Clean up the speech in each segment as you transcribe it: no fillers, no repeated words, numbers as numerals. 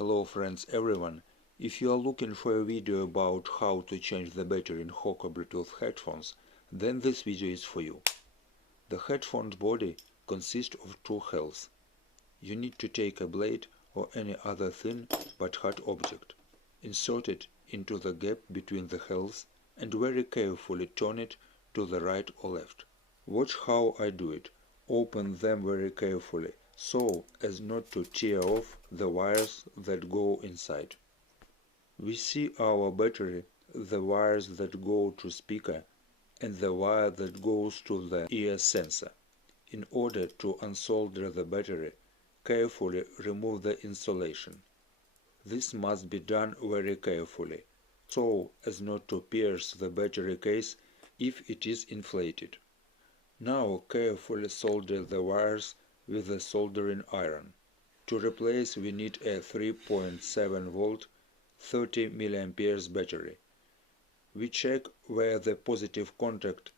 Hello friends everyone, if you are looking for a video about how to change the battery in HOCO Bluetooth headphones, then this video is for you. The headphones body consists of two hells. You need to take a blade or any other thin but hard object, insert it into the gap between the hells and very carefully turn it to the right or left. Watch how I do it. Open them very carefully so as not to tear off the wires that go inside. We see our battery, the wires that go to speaker and the wire that goes to the ear sensor. In order to unsolder the battery, carefully remove the insulation. This must be done very carefully, so as not to pierce the battery case if it is inflated. Now carefully solder the wires with a soldering iron. To replace we need a 3.7 volt 30 mA battery. We check where the positive contact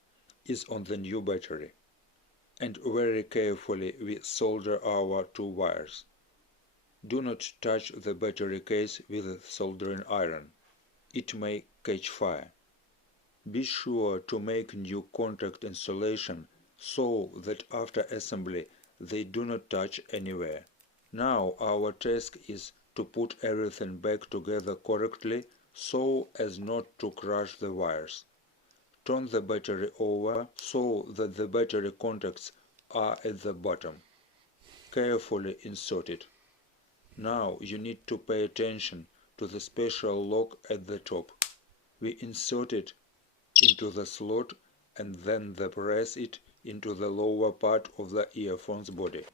is on the new battery. And very carefully we solder our two wires. Do not touch the battery case with a soldering iron. It may catch fire. Be sure to make new contact insulation so that after assembly they do not touch anywhere. Now our task is to put everything back together correctly so as not to crush the wires. Turn the battery over so that the battery contacts are at the bottom. Carefully insert it. Now you need to pay attention to the special lock at the top. We insert it into the slot and then press it into the lower part of the earphones body.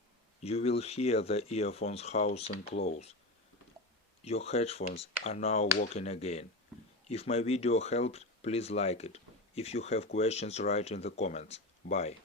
You will hear the earphones housing close. Your headphones are now working again. If my video helped, please like it. If you have questions, write in the comments. Bye.